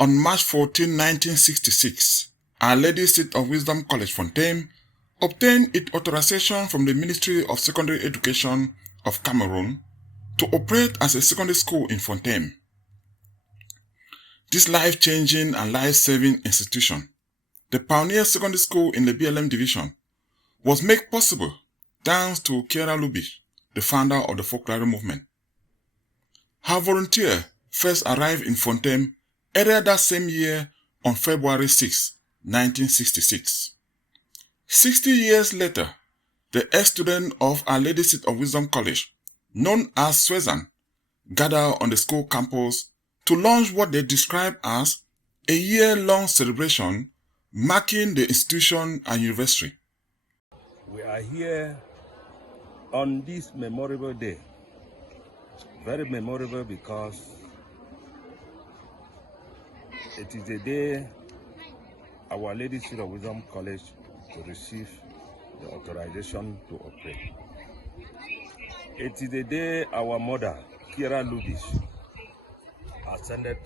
On March 14, 1966, Our Lady Seat of Wisdom College, Fontaine, obtained its authorization from the Ministry of Secondary Education of Cameroon to operate as a secondary school in Fontaine. This life-changing and life-saving institution, the pioneer secondary school in the BLM division, was made possible thanks to Chiara Lubich, the founder of the Focolare Movement. Her volunteer first arrived in Fontaine earlier that same year on February 6, 1966. 60 years later, the ex-students of Our Lady Seat of Wisdom College, known as SWESA, gathered on the school campus to launch what they describe as a year-long celebration marking the institution anniversary. We are here on this memorable day. Very memorable because it is the day Our Lady Seat of Wisdom College to receive the authorization to operate. It is the day our mother, Chiara Lubich, ascended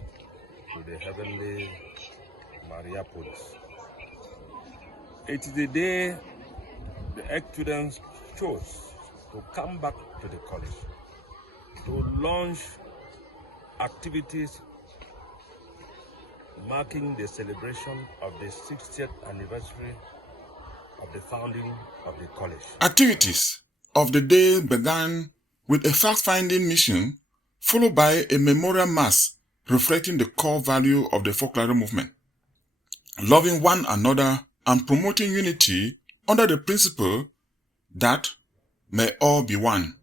to the heavenly Maria Polis. It is the day the ex-students chose to come back to the college to launch activities marking the celebration of the 60th anniversary of the founding of the college. Activities of the day began with a fact-finding mission, followed by a memorial mass reflecting the core value of the Focolare Movement, loving one another and promoting unity under the principle that may all be one.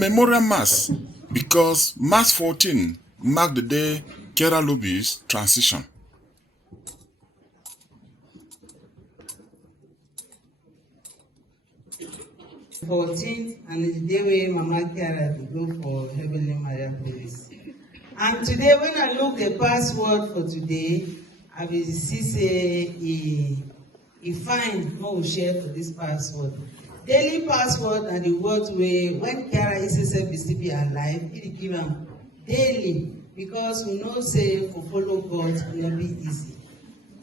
Memorial Mass because March 14 marked the day Chiara Lubich's transition. And it's the day where Mama Chiara to go for Heavenly Maria Polis. And today, when I look the password for today, I will see say a fine more share for this password. Daily password and the word way when Chiara is still be alive, it give them daily because we know say for follow God will be easy.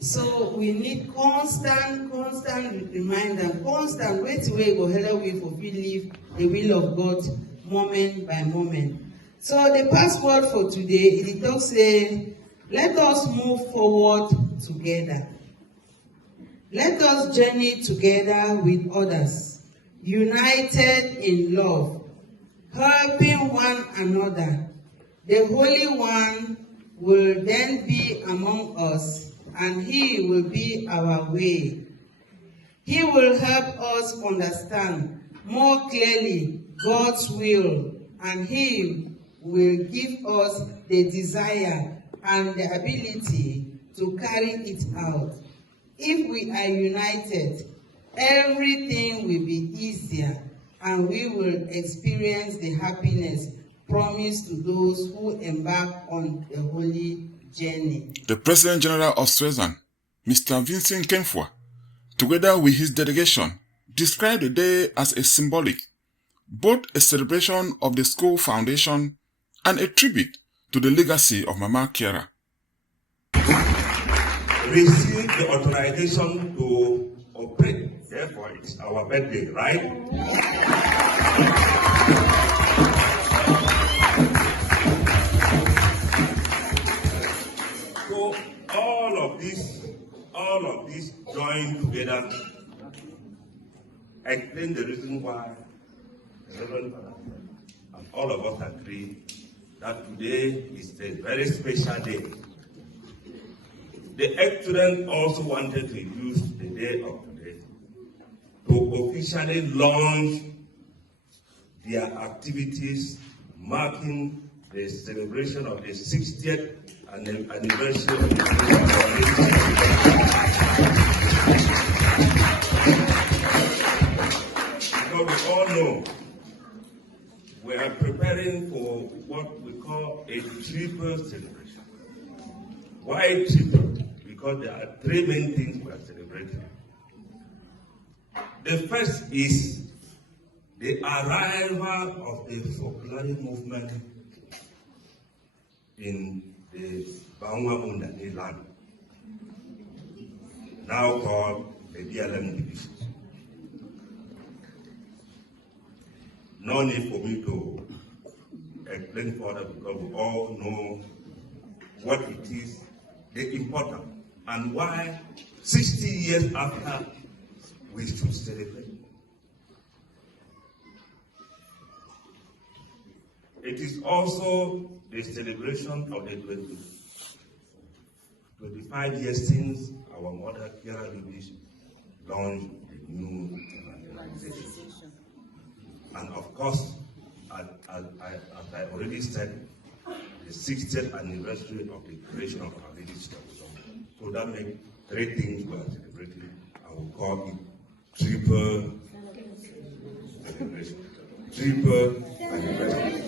So we need constant reminder, constant way go help we for believe the will of God moment by moment. So the password for today it talks say, let us move forward together. Let us journey together with others. United in love, helping one another. The Holy One will then be among us, and He will be our way. He will help us understand more clearly God's will, and He will give us the desire and the ability to carry it out. If we are united, everything will be easier and we will experience the happiness promised to those who embark on the holy journey. The President General of SWESA, Mr. Vincent Kemfwa, together with his delegation, described the day as a symbolic, both a celebration of the school foundation and a tribute to the legacy of Mama Chiara. Receive the authorization to operate. Therefore, it's our birthday, right? So all of this join together, explain the reason why Reverend and all of us agree that today is a very special day. The ex-students also wanted to use the day of today to officially launch their activities marking the celebration of the 60th anniversary of the because we all know we are preparing for what we call a triple celebration. Why triple? Because there are three main things we are celebrating. The first is the arrival of the Focolare Movement in the Bangwa land, now called the BLM division. No need for me to explain further because we all know what it is, the importance, and why 60 years after we should celebrate. It is also the celebration of the 25 years since our mother, Chiara Lubich, launched the new organization. And of course, as I already said, the 60th anniversary of the creation of our village. So that makes three things we are celebrating. I will call it triple celebration. Triple anniversary.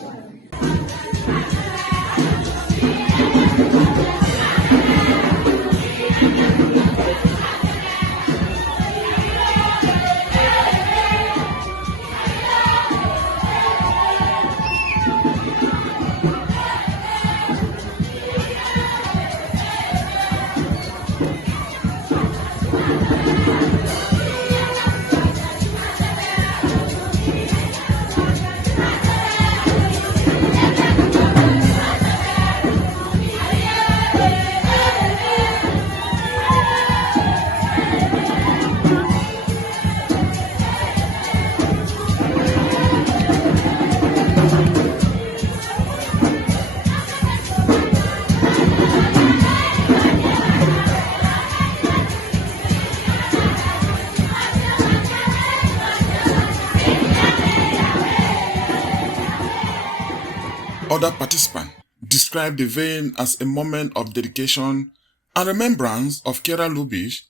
Other participants described the event as a moment of dedication and remembrance of Chiara Lubich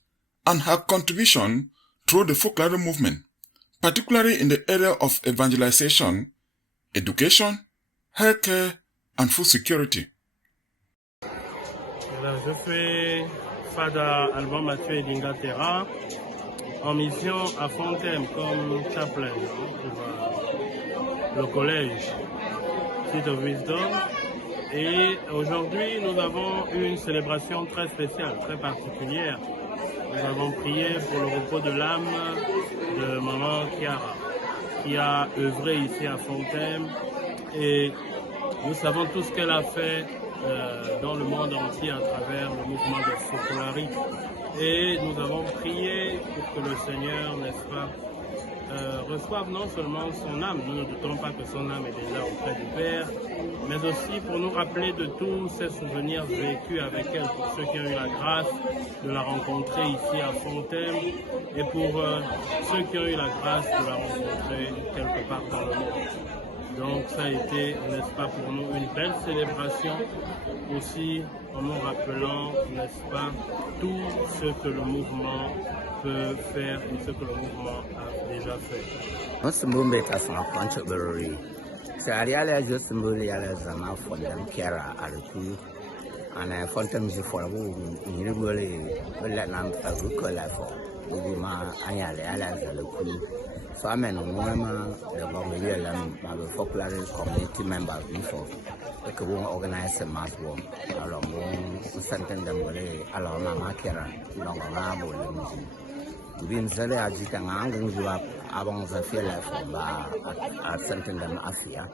and her contribution through the Focolare Movement, particularly in the area of evangelization, education, healthcare, and food security. Je fais Fada Alban Mathieu d'Inglaterra en mission à Fontaine comme chaplain pour le collège Seat of Wisdom. Et aujourd'hui, nous avons une célébration très spéciale, très particulière. Nous avons prié pour le repos de l'âme de maman Chiara, qui a œuvré ici à Fontaine. Et nous savons tout ce qu'elle a fait dans le monde entier à travers le mouvement de Focolare. Et nous avons prié pour que le Seigneur, n'est-ce pas, reçoive non seulement son âme, nous ne doutons pas que son âme est déjà auprès du Père, mais aussi pour nous rappeler de tous ces souvenirs vécus avec elle, pour ceux qui ont eu la grâce de la rencontrer ici à Fontaine, et pour ceux qui ont eu la grâce de la rencontrer quelque part dans le monde. Donc ça a été, n'est-ce pas, pour nous une belle célébration, aussi en nous rappelant, n'est-ce pas, tout ce que le mouvement peut faire et ce que le mouvement a déjà fait. So I mean, the Focolare community members before we could organize a mass walk along something them along my Chiara, Been Zelle Ajitan Angang Abong Zafia at something them Afia,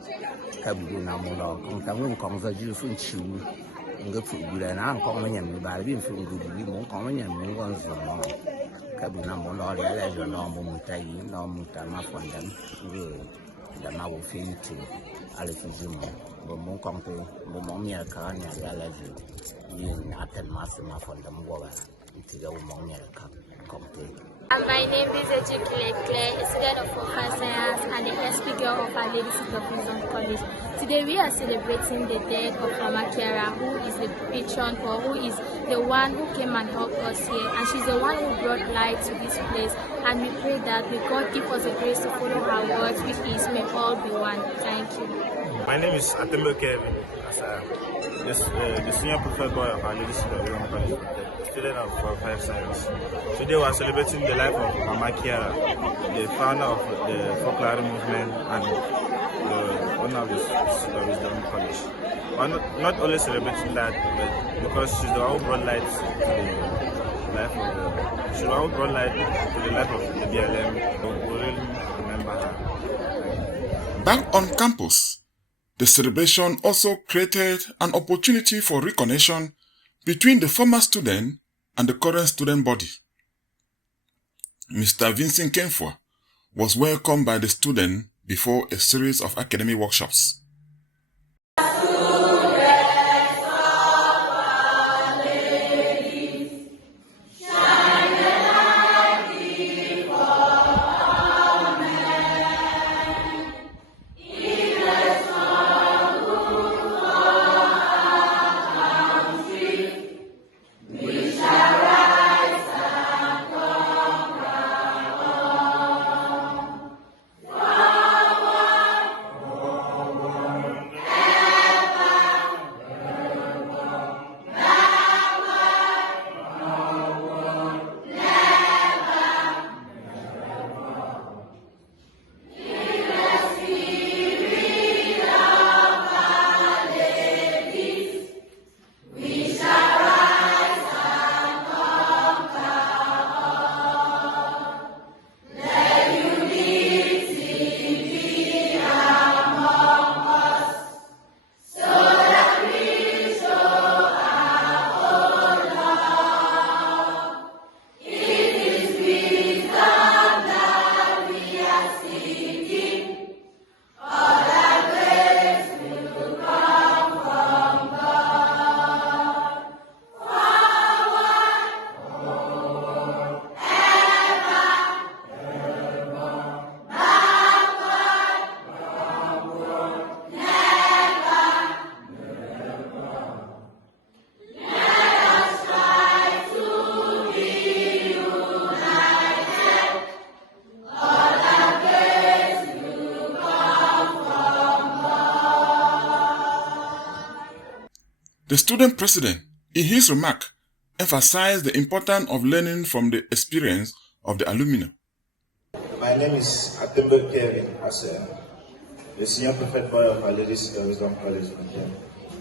Kabuna Mono, Kontamun Konza Jufun Chu, and go to Gulan Uncommon by being from good, common and Mungons. Kabuna Mono, the Alaja, no Mutai, no Mutama from them. de ma wo fi tu ale fi jumo bo mon konto bo mon mi ka ni ala la ju yin aten mas ma fon de mo wa ti ga mo mi ka konto. My name is Chiara Lubich, a student of Focolare Science and the speaker of our Ladies of Wisdom College. Today we are celebrating the death of Mama Chiara, who is the patron or who is the one who came and helped us here, and she's the one who brought light to this place. And we pray that may God give us the grace to follow her words, which is may all be one. Thank you. My name is Kevin, the senior prefect boy of our Ladies of Wisdom College, student of Focolare Science. Today we are celebrating the life of Mama Chiara, the founder of the Focolare Movement and the owner of the Wisdom College. We are not only celebrating that, but because she's the one who brought light to the life of the BLM. We really remember her. Back on campus, the celebration also created an opportunity for reconnection between the former student and the current student body. Mr. Vincent Kenfua was welcomed by the student before a series of academic workshops. The student president, in his remark, emphasized the importance of learning from the experience of the alumni. My name is Kevin, the senior prefect boy of our Ladies of Wisdom College,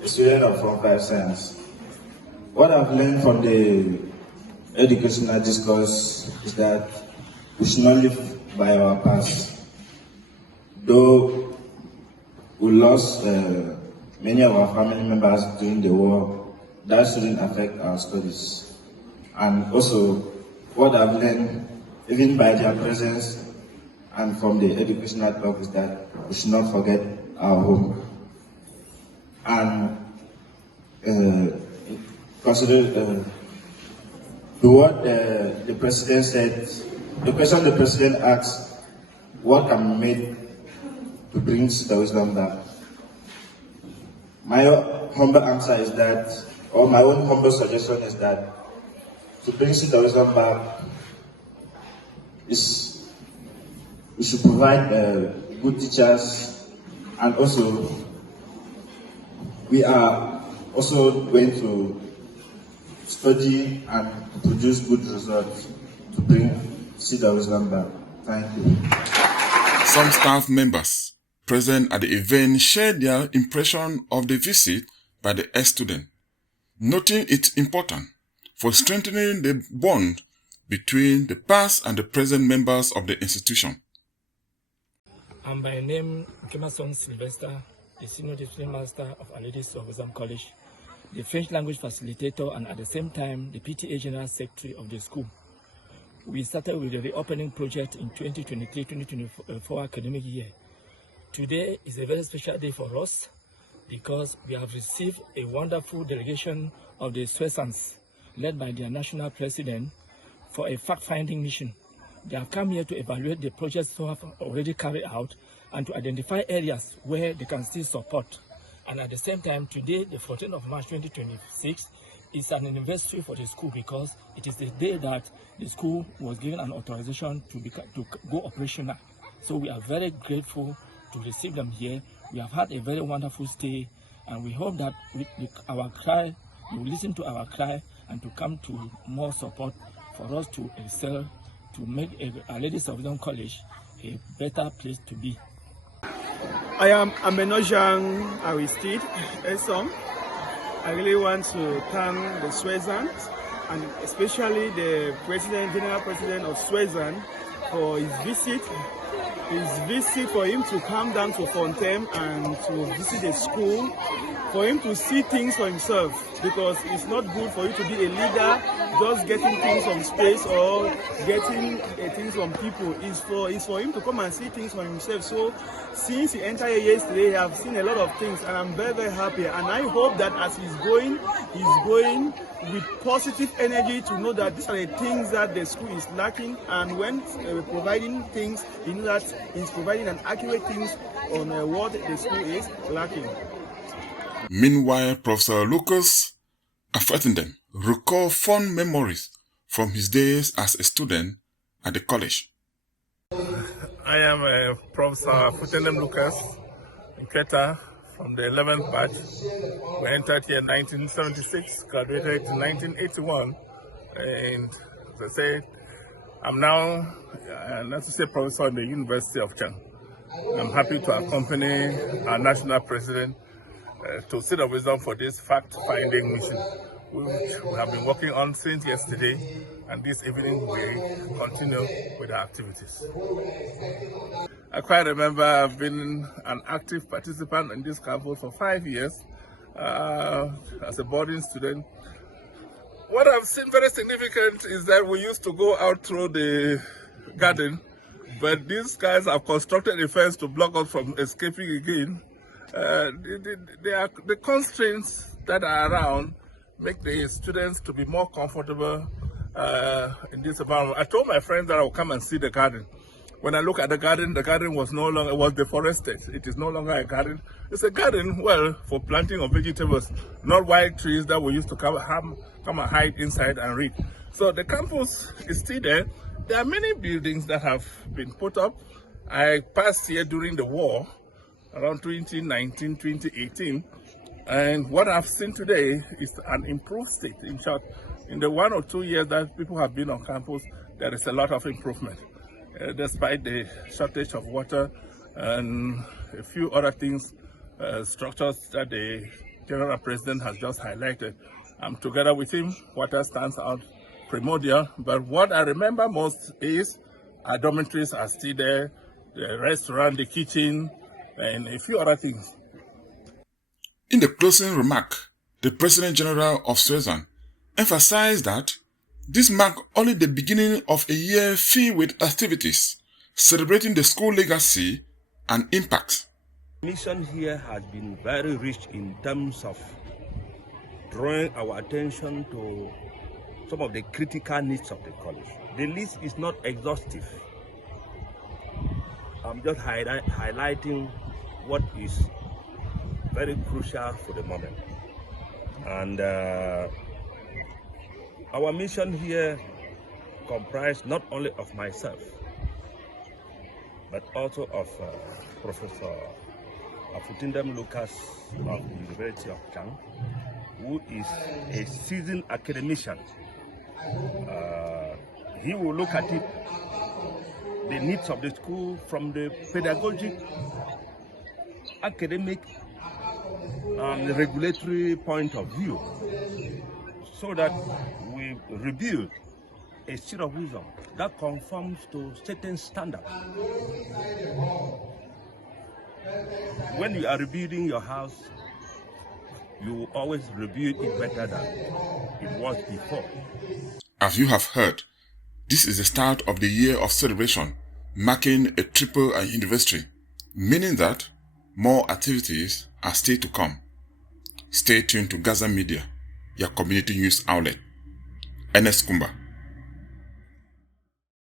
a student of Focolare Science. What I've learned from the educational discourse is that we should not live by our past. Though we lost many of our family members during the war, that shouldn't affect our studies. And also, what I've learned, even by their presence and from the educational talk, is that we should not forget our home. And consider what the president said, the question the president asked, what can be made to bring the wisdom back? My humble answer is that, or my own humble suggestion is that, to bring the wisdom back, is we should provide good teachers, and also we are also going to study and produce good results to bring the wisdom back. Thank you. Some staff members present at the event shared their impression of the visit by the ex-student, noting its importance for strengthening the bond between the past and the present members of the institution. I'm by name Kemason Sylvester, the Senior Discipline Master of our Ladies of Wisdom College, the French language facilitator, and at the same time the PTA General Secretary of the school. We started with the reopening project in 2023-2024 academic year Today is a very special day for us because we have received a wonderful delegation of the SWESANs led by their national president for a fact-finding mission. They have come here to evaluate the projects they have already carried out and to identify areas where they can still support. And at the same time, today, the 14th of March 2026, is an anniversary for the school because it is the day that the school was given an authorization to go operational. So we are very grateful to receive them here. We have had a very wonderful stay, and we hope that our cry, you will listen to our cry and to come to more support for us to excel, to make Our Ladies of Wisdom College a better place to be. I am Amenojang Aristide Esom. I really want to thank the SWESANs and especially the General President of SWESAN for his visit. For him to come down to Fontaine and to visit the school, for him to see things for himself, because it's not good for you to be a leader just getting things from space or getting things from people. It's for him to come and see things for himself. So since he entered here yesterday, I have seen a lot of things, and I'm very, very happy. And I hope that as he's going with positive energy to know that these are the things that the school is lacking, and when providing things, you know that he's providing an accurate things on what the school is lacking. Meanwhile, Professor Lucas Afetindem recalled fond memories from his days as a student at the college. I am Professor Afetindem Lucas Nketa from the 11th batch. We entered here in 1976, graduated in 1981, and as I said, I'm now an associate professor in the University of Chang. I'm happy to accompany our national president to Seed of Wisdom for this fact-finding mission, which we have been working on since yesterday, and this evening we continue with our activities. I quite remember I've been an active participant in this campus for 5 years as a boarding student. What I've seen very significant is that we used to go out through the garden, but these guys have constructed a fence to block us from escaping again. The constraints that are around make the students to be more comfortable in this environment. I told my friends that I would come and see the garden. When I look at the garden was no longer, it was deforested. It is no longer a garden. It's a garden, well, for planting of vegetables, not wild trees that we used to come and hide inside and read. So the campus is still there. There are many buildings that have been put up. I passed here during the war, around 2019, 2018, and what I've seen today is an improved state. In short, in the 1 or 2 years that people have been on campus, there is a lot of improvement. Despite the shortage of water and a few other things, structures that the General President has just highlighted. I'm together with him. Water stands out primordial, but what I remember most is our dormitories are still there, the restaurant, the kitchen, and a few other things. In the closing remark, the President General of SWESA emphasized that this marked only the beginning of a year filled with activities, celebrating the school legacy and impact. Mission here has been very rich in terms of drawing our attention to some of the critical needs of the college. The list is not exhaustive. I'm just highlighting what is very crucial for the moment. And our mission here comprised not only of myself, but also of Professor Afetindem Lucas of the University of Chang, who is a seasoned academician. He will look at it, the needs of the school from the pedagogic, academic, and regulatory point of view, so that we rebuild a seed of wisdom that conforms to certain standards. When you are rebuilding your house, you always rebuild it better than it was before. As you have heard, this is the start of the year of celebration, marking a triple anniversary, meaning that More activities are still to come. Stay tuned to Gaza Media, your community news outlet. Enes Kumba.